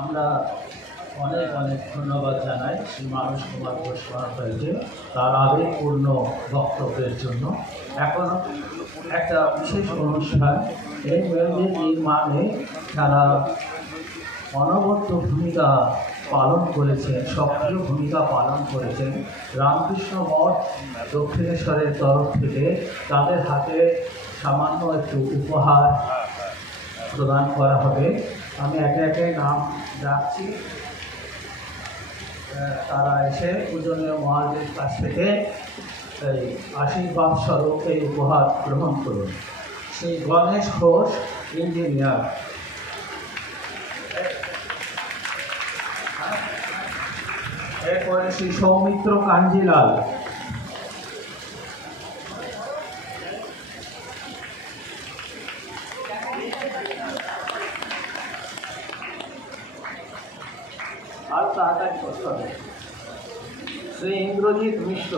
আমরা অনেক অনেক ধন্যবাদ জানাই শ্রী মানস কুমার ঘোষ মহাশয়কে তার আবেগপূর্ণ বক্তব্যের জন্য। এখন একটা বিশেষ অনুষ্ঠান, এই মন্দির নির্মাণে তারা অনবদ্য ভূমিকা পালন করেছেন, সক্রিয় ভূমিকা পালন করেছেন। রামকৃষ্ণ মঠ দক্ষিণেশ্বরের তরফ থেকে তাদের হাতে সামান্য একটু উপহার প্রদান করা হবে। আমি একে একে নাম ডাকছি, তারা এসে পূজনীয় মহারাজের কাছ থেকে এই আশীর্বাদ স্বরূপ এই উপহার গ্রহণ করুন। শ্রী গণেশ ঘোষ, ইঞ্জিনিয়ার। এরপরে শ্রী সৌমিত্র কাঞ্জিলাল। আর তাড়াতাড়ি করতে হবে। শ্রী ইন্দ্রজিৎ মিশ্র।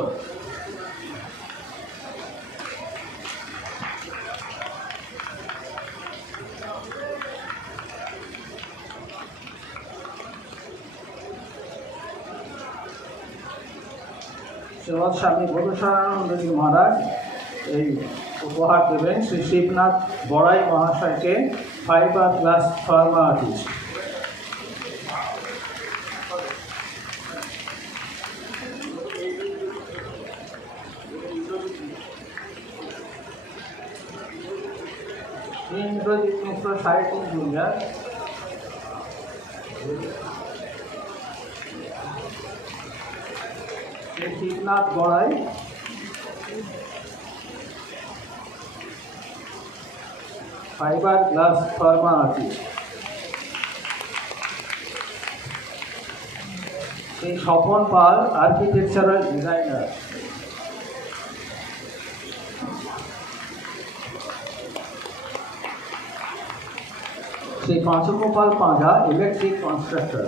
শ্রীমৎ স্বামী বধূশরানন্দজি মহারাজ এই উপহার দেবেন শ্রী শিবনাথ বড়াই মহাশয়কে fibre glass former artist. Indrajit Mishra site engineer. Shibnath Barai fibre glass former artist. Shri Swapan Pal, architectural designer. Shri Panchgopal Panja, electric constructor.